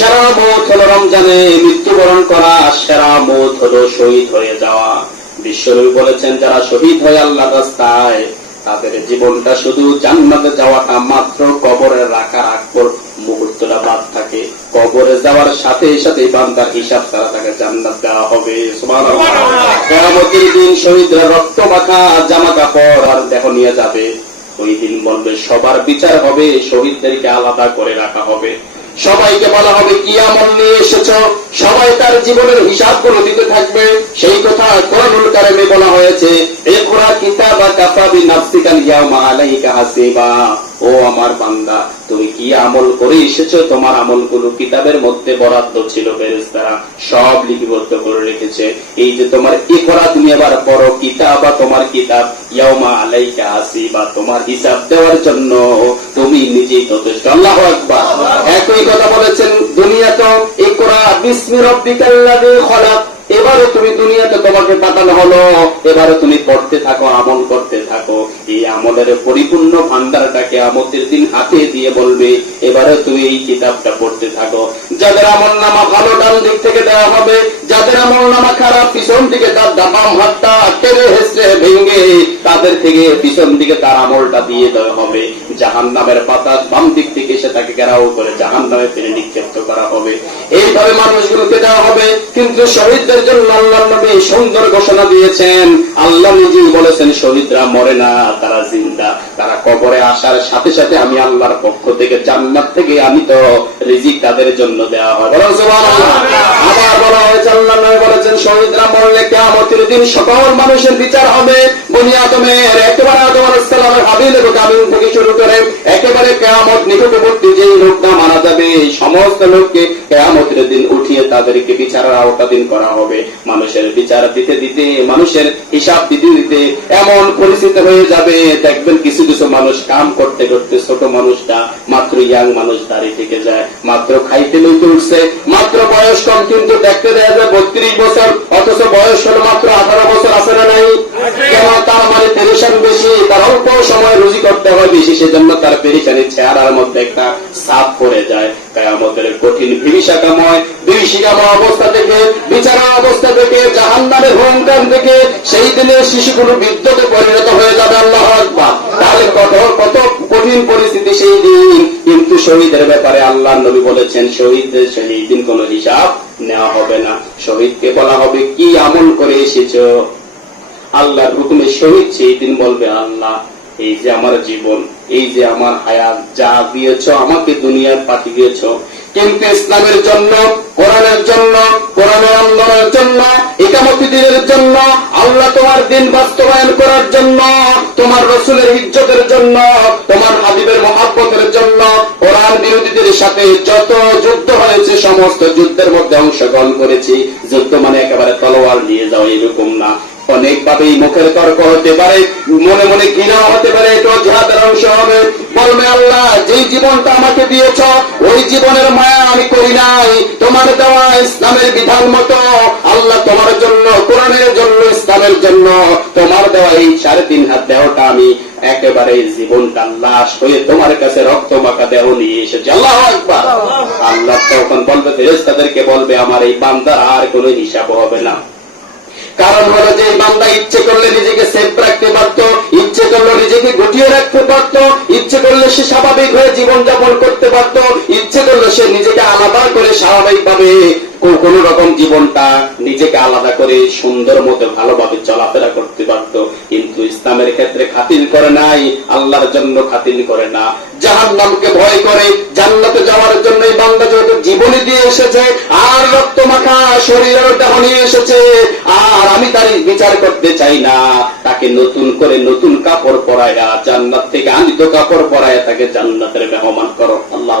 সেরা মত হলো রমজানে মৃত্যুবরণ করা, সেরা মত হলো শহীদ হয়ে যাওয়া। বিশ্বনবী বলেছেন, যারা শহীদ হয় আল্লাহর রাস্তায় তাদের জীবনটা শুধু জান্নাতে যাওয়াটা মাত্র, কবরে রাখার আগ মুহূর্তটা বাদ থাকে। কবরে যাওয়ার সাথে সাথে বান্দার হিসাব ছাড়া তাকে জান্নাত দেওয়া হবে। সুবহানাল্লাহ। কিয়ামতের দিন শহীদরা রক্ত মাখা জামা কাপড় আর দেহ নিয়ে যাবে। ওই দিন বলবে সবার বিচার হবে, শহীদদেরকে আলাদা করে রাখা হবে। সবাইকে বলা হবে কি আমল নিয়ে এসেছো, সবাই তার জীবনের হিসাবগুলো দিতে থাকবে। সেই কথা কোরআনুল কারিমে বলা হয়েছে, ইকরা কিতাবা কাফা বিনাফসিকা ইয়াউমা আলাইকা হাসিবা। ও আমার বান্দা, তুমি কি আমল করে এসেছো? তোমার আমলগুলো কিতাবের মধ্যে বরাদ্দ ছিল, ফেরেশতারা সব লিপিবদ্ধ করে রেখেছে। এই যে তোমার ইকরা, তুমি আবার পড়ো, কিতাবা তোমার কিতাব, ইয়াউমা আলাইকা হাসিবা তোমার হিসাব দেওয়ার জন্য তুমি নিজেই যথেষ্ট। আল্লাহু আকবার। একই কথা বলেছেন দুনিয়া তো, ইকরা বিসমি রাব্বিকাল্লাযী খলাক। এবারে তুমি দুনিয়াতে তোমাকে পাঠানো হলো, এবারে তুমি পড়তে থাকো, আমল করতে থাকো। এই আমলের পরিপূর্ণ ভান্ডারটা কিয়ামতের দিন হাতে দিয়ে বলবে, এবারে তুমি এই কিতাবটা পড়তে থাকো। যাদের আমল নামা ভালো ডান দিক থেকে দেওয়া হবে, যাদের আমল নামা খারাপ পিছন দিকে তার বাম হাতটা টেনে হেসড়ে ভেঙে তাদের থেকে পিছন দিকে তার আমলটা দিয়ে দেওয়া হবে। জাহান্নামের পাতা বাম দিক থেকে সে তাকে ঘেরাও করে জাহান্নামে ফেলে নিক্ষেপ্ত করা হবে। এইভাবে মানুষগুলোকে দেওয়া হবে। কিন্তু শহীদদের জন্য আল্লাহর নবী সুন্দর ঘোষণা দিয়েছেন। আল্লাহ নিজেই বলেছেন, শহীদরা মরে না, তারা জিন্দা। তারা কবরে আসার সাথে সাথে আমি আল্লাহর পক্ষ থেকে জান্নাত থেকে আমি তো রিজিক তাদের জন্য দেওয়া হয়। বলেন সুবহানাল্লাহ। আবার বলা হয়েছে, আল্লাহ নবী বলেছেন, শহীদরা মরলে কিয়ামতের দিন সকল মানুষের বিচার হবে। বনি আদমের একেবারে আদম আলাইহিস সালামের হাবিল এবং কাবিল থেকে শুরু করে একেবারে কিয়ামত নিকটবর্তী যেই লোকটা মারা যাবে, সমস্ত লোককে কিয়ামতের দিন উঠিয়ে তাদেরকে বিচারের আওতাধীন করা হবে। মানুষের বিচার দিতে দিতে, মানুষের হিসাব দিতে দিতে এমন পরিস্থিতি হয়ে যাবে, দেখবেন কিছু কিছু মানুষ কাম করতে করতে ছোট মানুষটা মাত্র ইয়াং মানুষ দাঁড়িয়ে থেকে যায়, মাত্র খাইতে লইতে উঠছে, মাত্র বয়স কম, কিন্তু দেখতে দেয়া যায় 32 বছর, অথচ বয়স হলো মাত্র 18 বছর। আছে না নাই? কেন? তার মানে পেরেশান বেশি, তার অল্প সময় রুজি করতে হয় বেশি, সেজন্য তার পেরেশানির চেহারার মধ্যে একটা ছাপ পড়ে যায়। কিয়ামতের কঠিন বিভীষিকাময় অবস্থা থেকে, বিচারের অবস্থা থেকে, জাহান্নামের হুঙ্কার থেকে সেই দিনে শিশুগুলো বিদ্যুতে পরিণত হয়ে যাবে। আল্লাহু আকবার। তাহলে কত কঠিন পরিস্থিতি সেই দিন। কিন্তু শহীদের ব্যাপারে আল্লাহর নবী বলেছেন, শহীদদের সেই দিন কোনো হিসাব নেওয়া হবে না। শহীদকে বলা হবে, কি আমল করে এসেছো? আল্লাহর হুকুমে শহীদ সেই দিন বলবে, আল্লাহ এই যে আমার জীবন, এই যে আমার হায়াত, যা দিয়েছ আমাকে দুনিয়ার পাঠিয়ে দিয়েছ, কিন্তু ইসলামের জন্য, কোরআনের জন্য, কোরআনের আন্দোলনের জন্য, ইকামতি দ্বীনের জন্য, আল্লাহ তোমার দিন বাস্তবায়ন করার জন্য, তোমার রাসূলের ইজ্জতের জন্য, তোমার হাবিবের মহব্বতের জন্য, কোরআন বিরোধীদের সাথে যত যুদ্ধ হয়েছে সমস্ত যুদ্ধের মধ্যে অংশগ্রহণ করেছি। যুদ্ধ মানে একেবারে তলোয়ার নিয়ে যাও এরকম না, অনেকভাবেই মুখের তর্ক হতে পারে, মনে মনে ঘৃণা হতে পারে, এটা জিহাদের অংশ হবে। বলবে, আল্লাহ যেই জীবনটা আমাকে দিয়েছ ওই জীবনের মায়া আমি করি নাই, তোমার দেওয়া ইসলামের বিধান মতো আল্লাহ তোমার জন্য, কোরআনের জন্য, ইসলামের জন্য তোমার দেওয়া এই 3.5 হাত দেহটা আমি একেবারে জীবনটা লাশ হয়ে তোমার কাছে রক্ত মাখা দেহ নিয়ে এসেছি। আল্লাহু আকবার। আল্লাহ তখন বলবে, ফেরেশতাদেরকে বলবে, আমার এই বান্দার আর কোনো হিসাব হবে না। কারণ হলো যে বান্দা ইচ্ছে করলে নিজেকে সেফ রাখতে পারত, ইচ্ছে করলে নিজেকে গুটিয়ে রাখতে পারত, ইচ্ছে করলে সে স্বাভাবিক হয়ে জীবনযাপন করতে পারত, ইচ্ছে করলে সে নিজেকে আলাদা করে স্বাভাবিকভাবে কোন রকম জীবনটা নিজেকে আলাদা করে সুন্দর মতো ভালোভাবে চলাফেরা করতে পারত। কিন্তু ইসলামের ক্ষেত্রে খাতির করে নাই, আল্লাহর জন্য খাতির করে না, জাহান্নামকে ভয় করে। জান্নাতে যাওয়ার জন্য এই বান্দা যেহেতু জীবনী দিয়ে এসেছে, আর রক্ত মাখা শরীরের দেহ নিয়ে এসেছে, আর আমি তার বিচার করতে চাই না, তাকে নতুন করে নতুন কাপড় পরায়া, জান্নাত থেকে আনিত কাপড় পরায়া তাকে জান্নাতের মেহমান করো। আল্লাহ